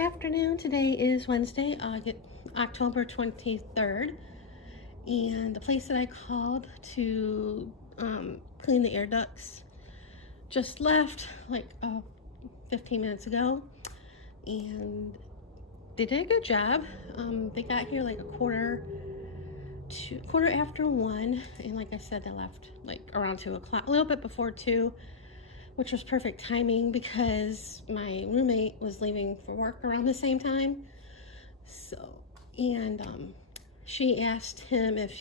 Afternoon. Today is Wednesday, October 23rd, and the place that I called to clean the air ducts just left like 15 minutes ago, and they did a good job. They got here like quarter after 1, and like I said, they left like around 2 o'clock, a little bit before 2, which was perfect timing because my roommate was leaving for work around the same time. So, and she asked him if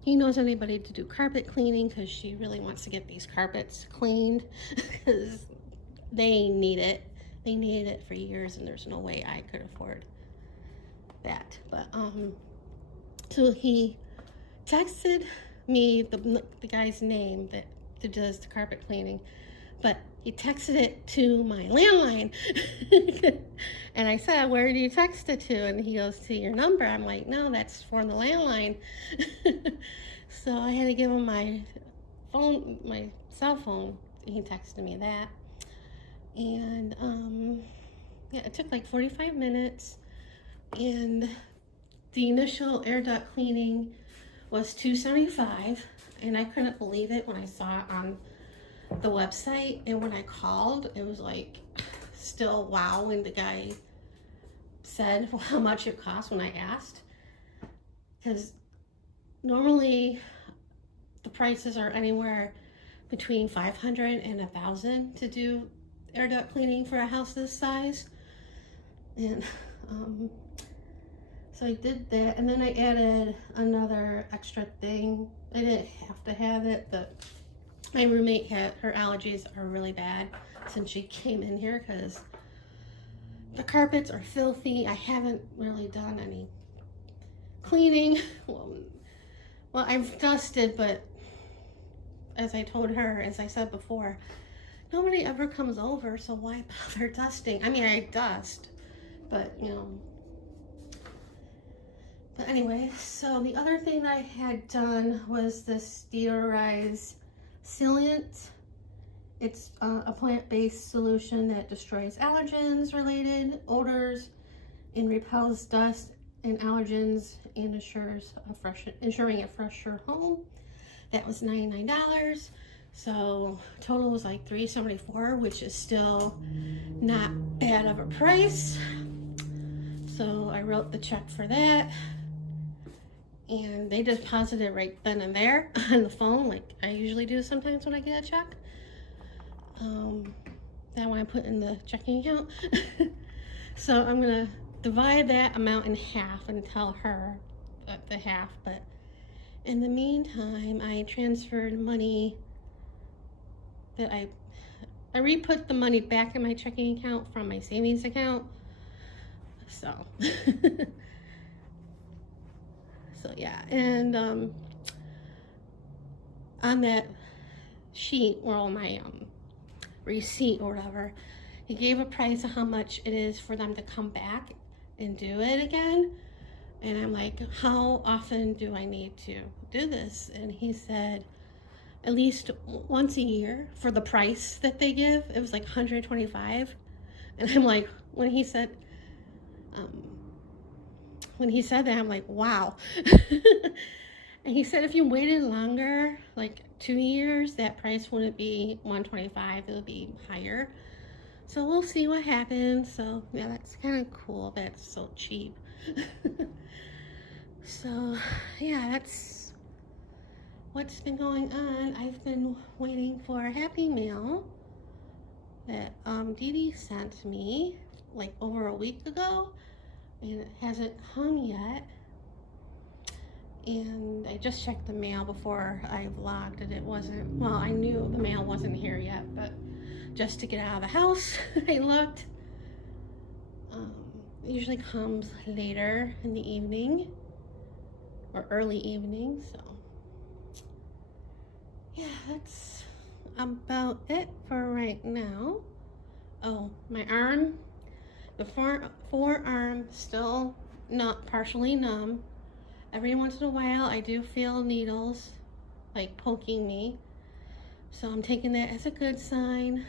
he knows anybody to do carpet cleaning because she really wants to get these carpets cleaned because they need it. They needed it for years, and there's no way I could afford that. But so he texted me the guy's name that does the carpet cleaning, but he texted it to my landline. And I said, where do you text it to? And he goes, to your number. I'm like, no, that's for the landline. So I had to give him my phone, my cell phone. He texted me that. And yeah, it took like 45 minutes. And the initial air duct cleaning was $275, and I couldn't believe it when I saw it on the website, and when I called, it was like still wow when the guy said how much it cost when I asked, because normally the prices are anywhere between $500 and $1,000 to do air duct cleaning for a house this size. And so I did that, and then I added another extra thing. I didn't have to have it, but my roommate her allergies are really bad since she came in here because the carpets are filthy. I haven't really done any cleaning. Well, I've dusted, but as I told her, as I said before, nobody ever comes over, so why bother dusting? I mean, I dust, but you know. But anyway, so the other thing that I had done was this deodorized sealant. It's a plant-based solution that destroys allergens-related odors and repels dust and allergens and ensuring a fresher home. That was $99. So total was like $374, which is still not bad of a price. So I wrote the check for that, and they deposited right then and there on the phone, like I usually do sometimes when I get a check. That one I put in the checking account. So I'm gonna divide that amount in half and tell her the half, but in the meantime, I transferred money that I re-put the money back in my checking account from my savings account. So so yeah, and on that sheet, or on my receipt or whatever, he gave a price of how much it is for them to come back and do it again. And I'm like, how often do I need to do this? And he said at least once a year for the price that they give. It was like $125. And I'm like, when he said that, I'm like, wow. And he said if you waited longer, like 2 years, that price wouldn't be $125, it would be higher. So we'll see what happens. So yeah, that's kind of cool. That's so cheap. So yeah, that's what's been going on. I've been waiting for a Happy Mail that Dee sent me like over a week ago, and it hasn't hung yet. And I just checked the mail before I vlogged, and it wasn't, well, I knew the mail wasn't here yet, but just to get out of the house, I looked. It usually comes later in the evening or early evening, so yeah, that's about it for right now. Oh, my arm, the forearm still not partially numb. Every once in a while I do feel needles like poking me, so I'm taking that as a good sign.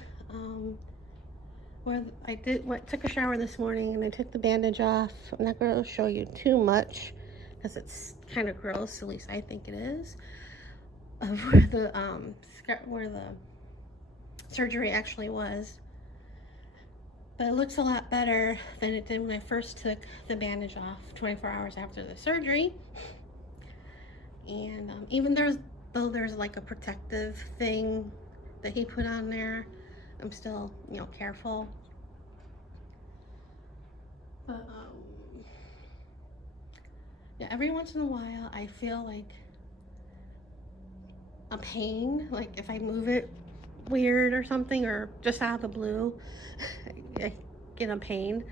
where took a shower this morning and I took the bandage off. I'm not going to show you too much because it's kind of gross, at least I think it is, of where the surgery actually was. But it looks a lot better than it did when I first took the bandage off 24 hours after the surgery. And even though there's like a protective thing that he put on there, I'm still, careful. But yeah, every once in a while I feel like a pain, like if I move it weird or something, or just out of the blue, I get a pain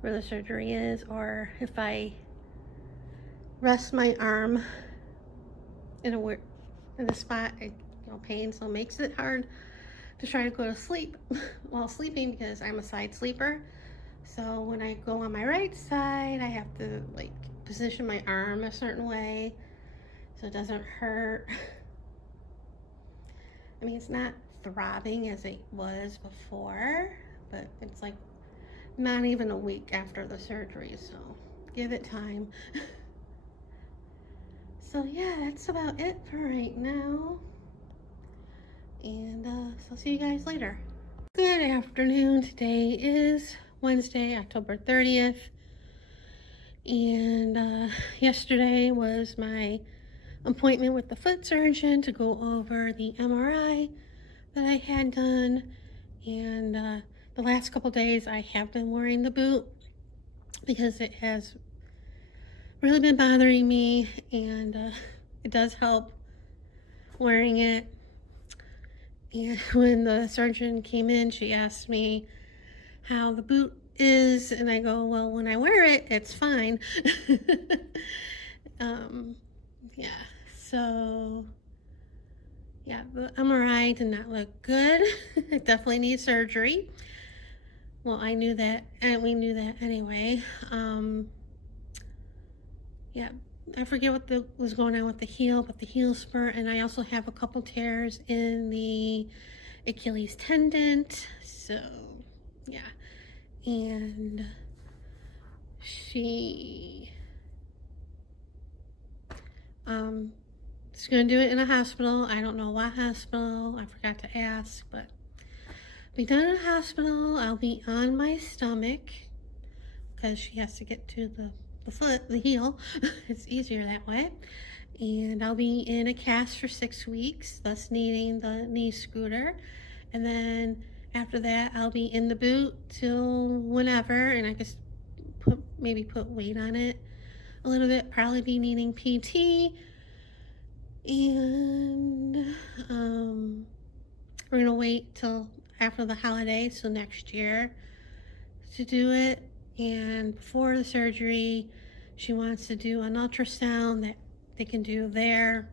where the surgery is, or if I rest my arm in a spot, pain, so it makes it hard to try to go to sleep while sleeping because I'm a side sleeper. So when I go on my right side, I have to like position my arm a certain way so it doesn't hurt. I mean, it's not throbbing as it was before, but it's like not even a week after the surgery, so give it time. So yeah, that's about it for right now. And so see you guys later. Good afternoon. Today is Wednesday, October 30th. And yesterday was my appointment with the foot surgeon to go over the MRI that I had done. And the last couple days I have been wearing the boot because it has really been bothering me, and it does help wearing it. And when the surgeon came in, she asked me how the boot is, and I go, well, when I wear it, it's fine. Yeah, so yeah, the MRI did not look good. It definitely needs surgery. Well, I knew that, and we knew that anyway. Yeah, I forget what was going on with the heel, but the heel spurt, and I also have a couple tears in the Achilles tendon. So yeah, and she is gonna do it in a hospital. I don't know what hospital. I forgot to ask, but be done in a hospital. I'll be on my stomach because she has to get to the foot, the heel. It's easier that way. And I'll be in a cast for 6 weeks, thus needing the knee scooter. And then after that, I'll be in the boot till whenever, and I just maybe put weight on it a little bit, probably be needing PT. And we're gonna wait till after the holiday, so next year, to do it. And before the surgery, she wants to do an ultrasound that they can do there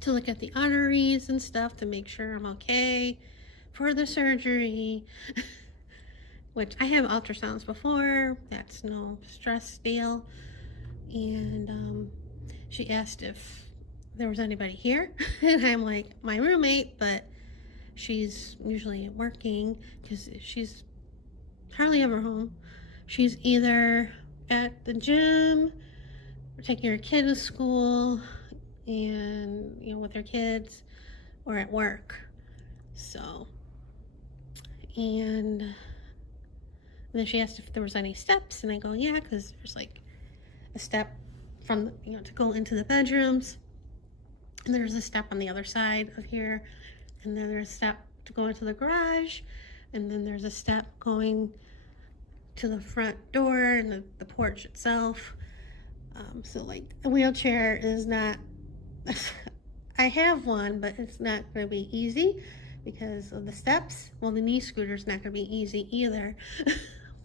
to look at the arteries and stuff to make sure I'm okay for the surgery. Which I have ultrasounds before, that's no stress deal. And she asked if there was anybody here, and I'm like, my roommate, but she's usually working because she's hardly ever home. She's either at the gym or taking her kid to school and with her kids, or at work. So, and then she asked if there was any steps, and I go, yeah, because there's like a step from to go into the bedrooms, and there's a step on the other side of here, and then there's a step to go into the garage, and then there's a step going to the front door and the porch itself. So like a wheelchair is not I have one, but it's not going to be easy because of the steps. Well, the knee scooter is not going to be easy either.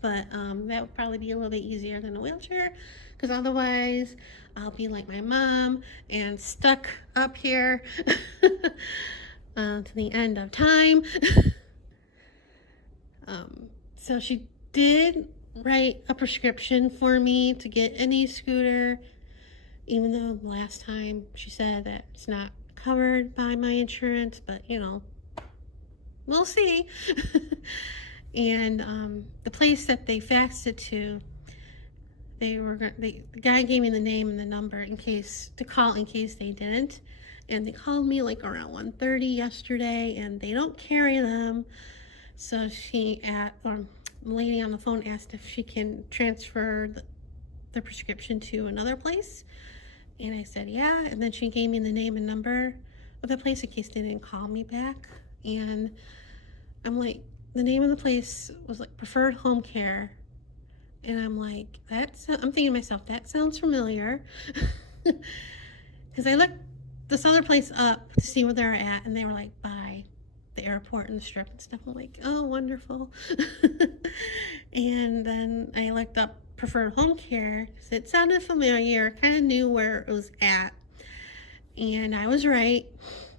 But that would probably be a little bit easier than a wheelchair, because otherwise I'll be like my mom and stuck up here to the end of time. So she did write a prescription for me to get a knee scooter, even though last time she said that it's not covered by my insurance, but we'll see. And the place that they faxed it to, the guy gave me the name and the number in case to call in case they didn't. And they called me like around 1:30 yesterday, and they don't carry them. So the lady on the phone asked if she can transfer the prescription to another place. And I said, yeah. And then she gave me the name and number of the place in case they didn't call me back. And I'm like, the name of the place was like Preferred Home Care. And I'm like, I'm thinking to myself, that sounds familiar. Because I looked this other place up to see where they're at, and they were like by the airport and the strip and stuff. I'm like, oh, wonderful. And then I looked up Preferred Home Care because it sounded familiar, kind of knew where it was at. And I was right,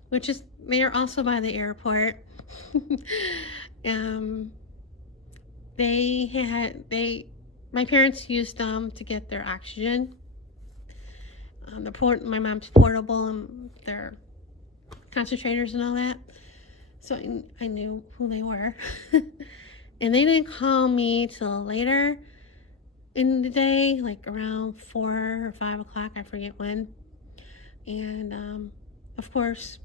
which is they're also by the airport. My parents used them to get their oxygen. My mom's portable and their concentrators and all that. So I knew who they were. And they didn't call me till later in the day, like around 4 or 5 o'clock, I forget when. And of course,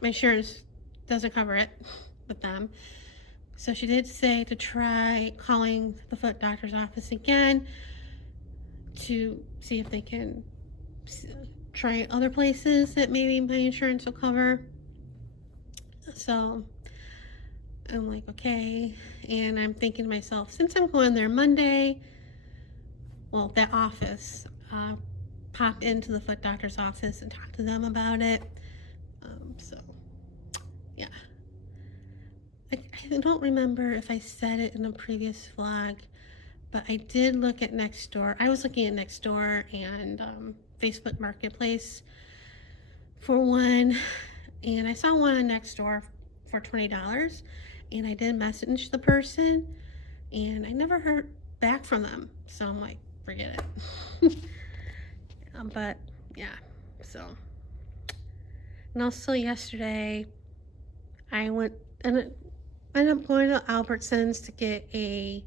my insurance doesn't cover it with them. So she did say to try calling the foot doctor's office again to see if they can try other places that maybe my insurance will cover. So I'm like, okay. And I'm thinking to myself, since I'm going there Monday, well, that office, pop into the foot doctor's office and talk to them about it. So yeah. I don't remember if I said it in a previous vlog, but I did look at Nextdoor. I was looking at Nextdoor and Facebook Marketplace for one, and I saw one on Nextdoor for $20, and I did message the person, and I never heard back from them. So I'm like, forget it. But yeah, so. And also yesterday, I went and I ended up going to Albertsons to get a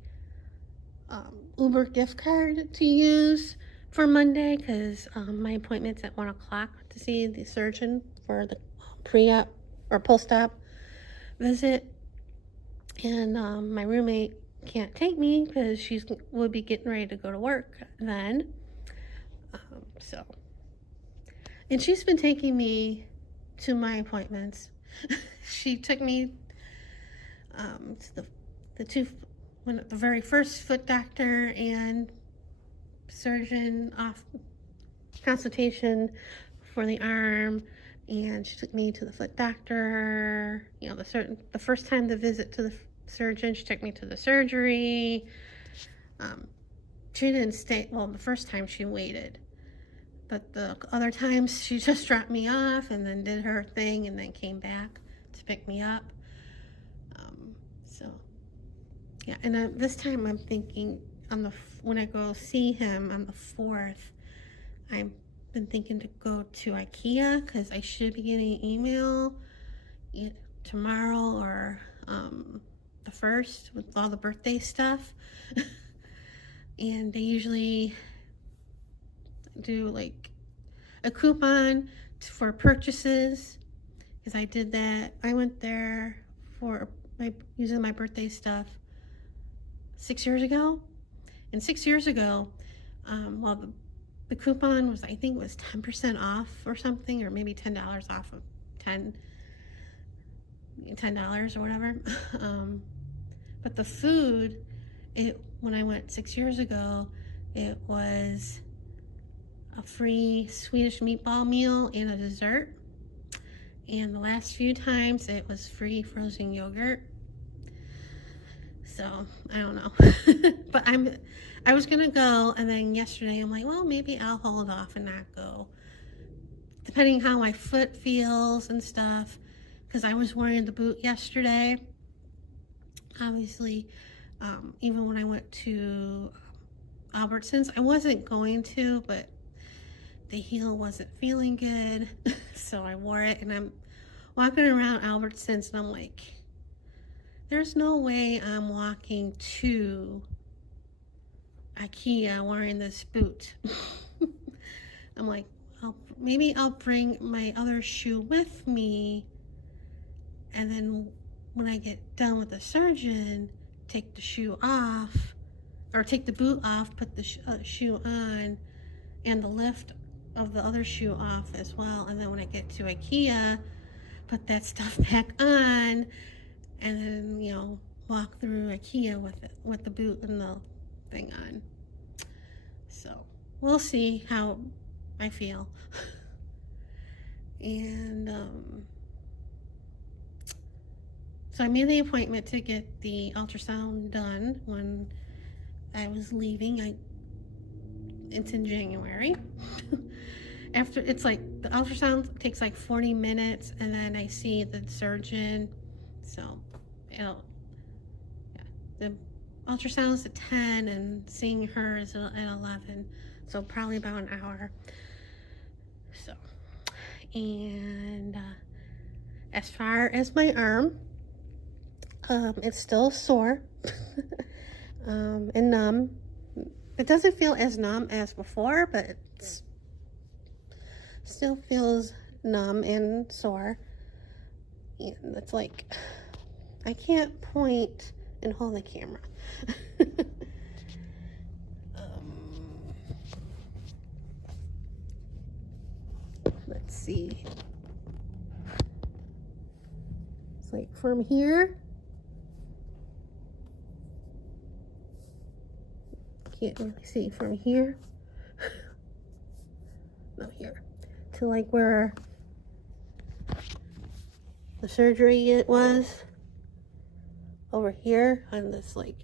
Uber gift card to use for Monday because my appointment's at 1 o'clock to see the surgeon for the pre-op or post-op visit. And my roommate can't take me because she would be getting ready to go to work then. And she's been taking me to my appointments. She took me to the very first foot doctor and surgeon off consultation for the arm, and she took me to the foot doctor. You know, the first time the visit to the surgeon, she took me to the surgery. She didn't stay. Well, the first time she waited, but the other times she just dropped me off and then did her thing and then came back to pick me up. So yeah, and this time I'm thinking when I go see him on the 4th, I've been thinking to go to IKEA because I should be getting an email tomorrow or the 1st with all the birthday stuff. And they usually do like a coupon for purchases, because I did that. I went there for using my birthday stuff 6 years ago, and 6 years ago, well, the coupon was, I think it was 10% off or something, or maybe $10 off of $10 or whatever. But the food, when I went 6 years ago, it was a free Swedish meatball meal and a dessert. And the last few times it was free frozen yogurt. So I don't know. But I was gonna go, and then yesterday I'm like, well, maybe I'll hold off and not go, depending how my foot feels and stuff, because I was wearing the boot yesterday. Obviously, even when I went to Albertsons, I wasn't going to, but the heel wasn't feeling good. So I wore it, and I'm walking around Albertsons and I'm like, There's no way I'm walking to IKEA wearing this boot. I'm like, maybe I'll bring my other shoe with me, and then when I get done with the surgeon, take the shoe off, or take the boot off, put the shoe on, and the lift of the other shoe off as well. And then when I get to IKEA, put that stuff back on, and then, you know, walk through IKEA with the boot and the thing on. So we'll see how I feel. And so I made the appointment to get the ultrasound done when I was leaving. It's in January. After, it's like the ultrasound takes like 40 minutes, and then I see the surgeon. So the ultrasound's at 10 and seeing her is at 11, so probably about an hour. So, and as far as my arm, it's still sore and numb. It doesn't feel as numb as before, but it still feels numb and sore. And it's like, I can't point and hold the camera. Let's see. It's like from here. Can't really see from here. No, here. To like where the surgery it was. Over here on this, like,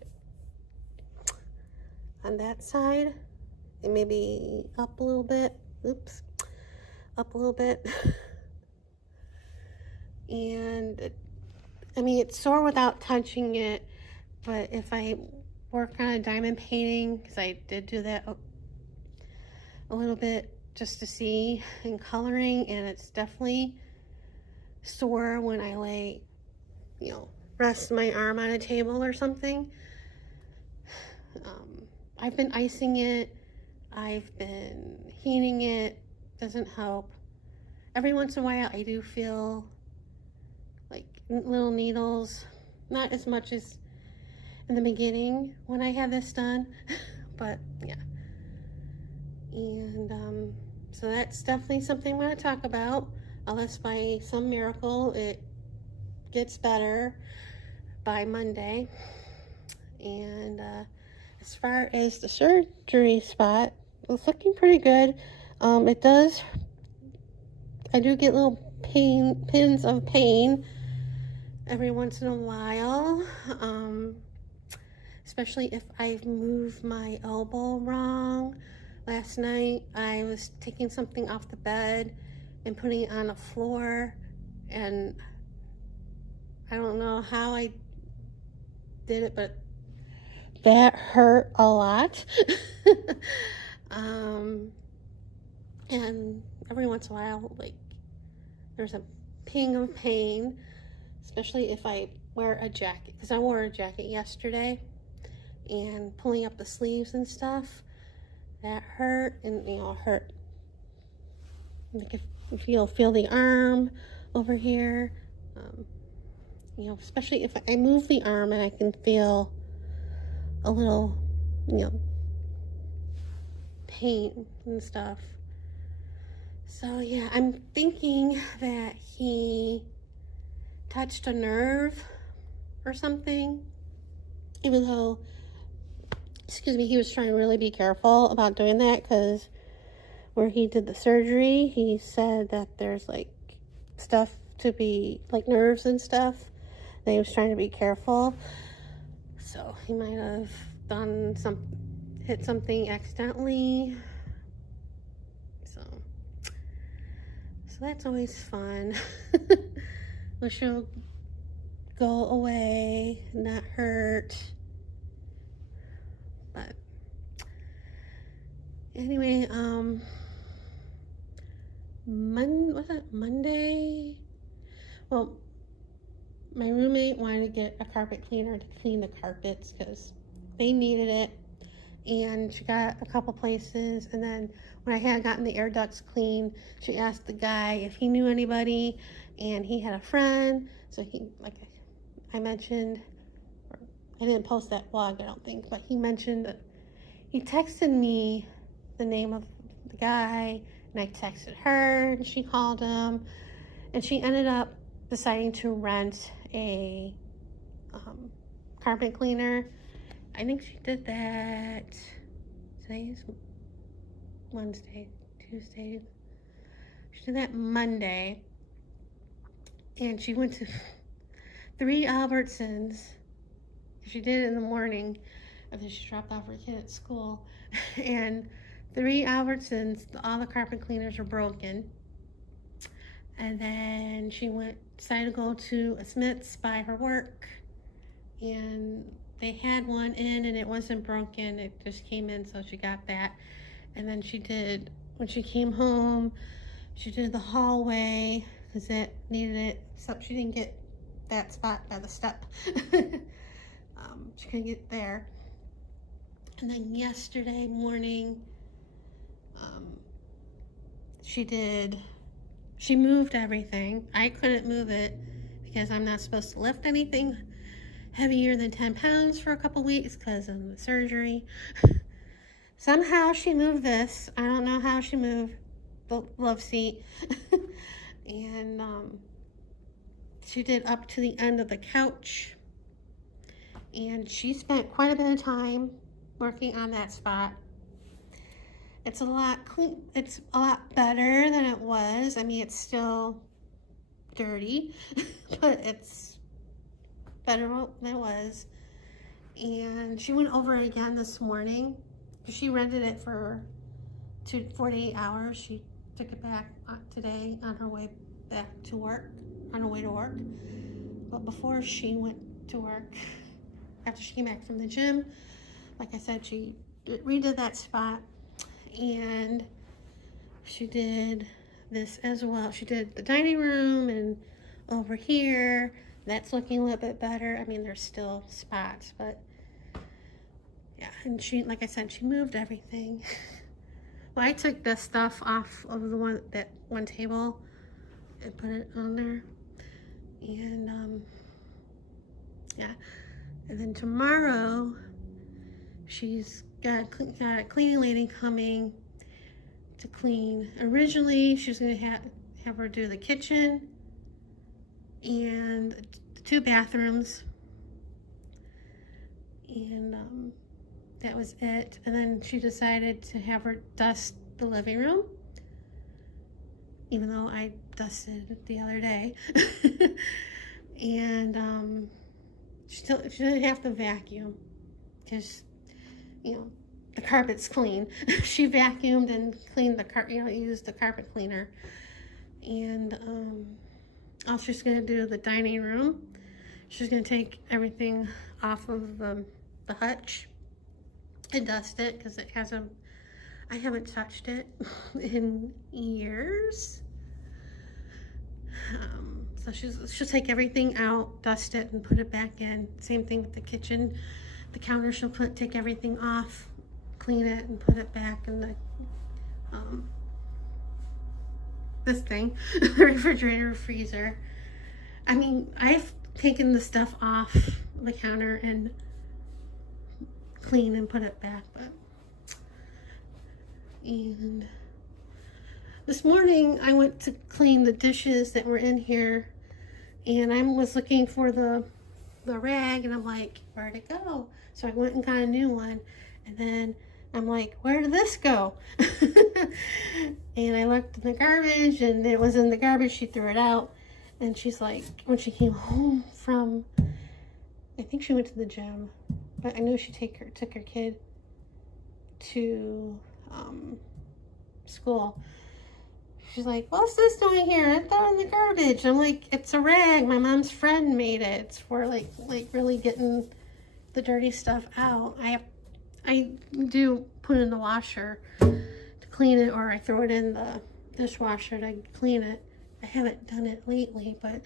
on that side. And maybe up a little bit. Oops. Up a little bit. And I mean, it's sore without touching it, but if I work on a diamond painting, because I did do that a little bit just to see in coloring, and it's definitely sore when I lay, you know, rest my arm on a table or something. I've been icing it, I've been heating it, doesn't help. Every once in a while I do feel like little needles, not as much as in the beginning when I had this done, but yeah. And so that's definitely something I'm going to talk about, unless by some miracle it gets better by Monday. And as far as the surgery spot, it's looking pretty good. I do get little pins of pain every once in a while, especially if I've moved my elbow wrong. Last night I was taking something off the bed and putting it on the floor, and I don't know how I did it, but that hurt a lot. And every once in a while, like, there's a ping of pain, especially if I wear a jacket, because I wore a jacket yesterday, and pulling up the sleeves and stuff, that hurt. And you know, hurt, like, if you'll feel the arm over here, you know, especially if I move the arm and I can feel a little, you know, pain and stuff. So yeah, I'm thinking that he touched a nerve or something, even though, excuse me, he was trying to really be careful about doing that, because where he did the surgery, he said that there's like stuff to be, like nerves and stuff, that he was trying to be careful. So he might have hit something accidentally. So that's always fun. Wish it'll go away, not hurt. But anyway, was it Monday? Well, my roommate wanted to get a carpet cleaner to clean the carpets because they needed it. And she got a couple places, and then when I had gotten the air ducts clean, she asked the guy if he knew anybody, and he had a friend. So he, like I mentioned, or I didn't post that vlog, I don't think, but he mentioned that he texted me the name of the guy, and I texted her, and she called him, and she ended up deciding to rent a carpet cleaner. I think she did that. Today's Wednesday, Tuesday. She did that Monday. And she went to 3 Albertsons. She did it in the morning after she dropped off her kid at school. And 3 Albertsons, all the carpet cleaners were broken. And then she decided to go to a Smith's by her work. And they had one in and it wasn't broken. It just came in, so she got that. And then when she came home, she did the hallway because it needed it, except she didn't get that spot by the step. She couldn't get there. And then yesterday morning, she moved everything. I couldn't move it because I'm not supposed to lift anything heavier than 10 pounds for a couple weeks because of the surgery. Somehow she moved this. I don't know how she moved the love seat. And she did up to the end of the couch. And she spent quite a bit of time working on that spot. It's a lot clean. It's a lot better than it was. I mean, it's still dirty, but it's better than it was. And she went over it again this morning. She rented it for 48 hours. She took it back today on her way back to work, on her way to work. But before she went to work, after she came back from the gym, like I said, she redid that spot. And she did this as well. She did the dining room and over here. That's looking a little bit better. I mean, there's still spots, but yeah. And she, like I said, she moved everything. Well, I took this stuff off of that one table and put it on there. And yeah. And then tomorrow, she's got a cleaning lady coming to clean. Originally, she was going to have her do the kitchen and the 2 bathrooms. And that was it. And then she decided to have her dust the living room, even though I dusted it the other day. And she didn't have to vacuum because, you know, the carpet's clean. She vacuumed and cleaned the carpet, used the carpet cleaner. And all she's gonna do the dining room. She's gonna take everything off of the hutch and dust it because I haven't touched it in years. So she'll take everything out, dust it, and put it back in. Same thing with the kitchen. The counter, she'll take everything off, clean it, and put it back in the this thing, the refrigerator, freezer. I mean, I've taken the stuff off the counter and clean and put it back, and this morning I went to clean the dishes that were in here, and I was looking for the rag, and I'm like, where'd it go? So I went and got a new one, and then I'm like, where did this go? And I looked in the garbage, and it was in the garbage. She threw it out, and she's like, when she came home from, I think she went to the gym, but I know she took her kid to school. She's like, what's this doing here? I threw it in the garbage. I'm like, it's a rag. My mom's friend made it. It's for like really getting the dirty stuff out. I do put it in the washer to clean it, or I throw it in the dishwasher to clean it. I haven't done it lately, but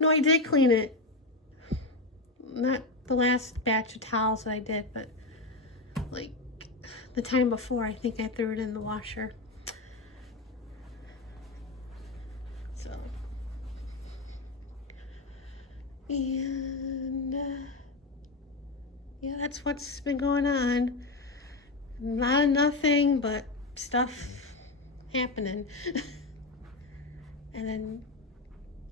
No, I did clean it. Not the last batch of towels that I did, but like the time before, I think I threw it in the washer. So, and yeah, that's what's been going on. Not nothing, but stuff happening. And then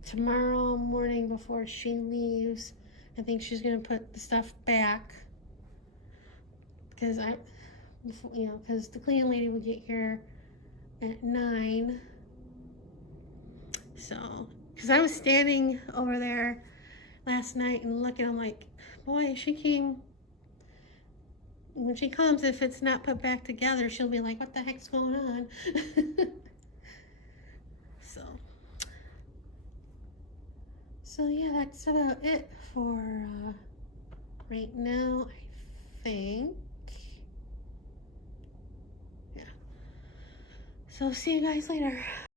tomorrow morning before she leaves, I think she's gonna put the stuff back because because the cleaning lady will get here at 9. So, because I was standing over there last night and looking, I'm like, boy, she came. When she comes, if it's not put back together, she'll be like, what the heck's going on? So. So yeah, that's about it for right now, I think. Yeah. So see you guys later.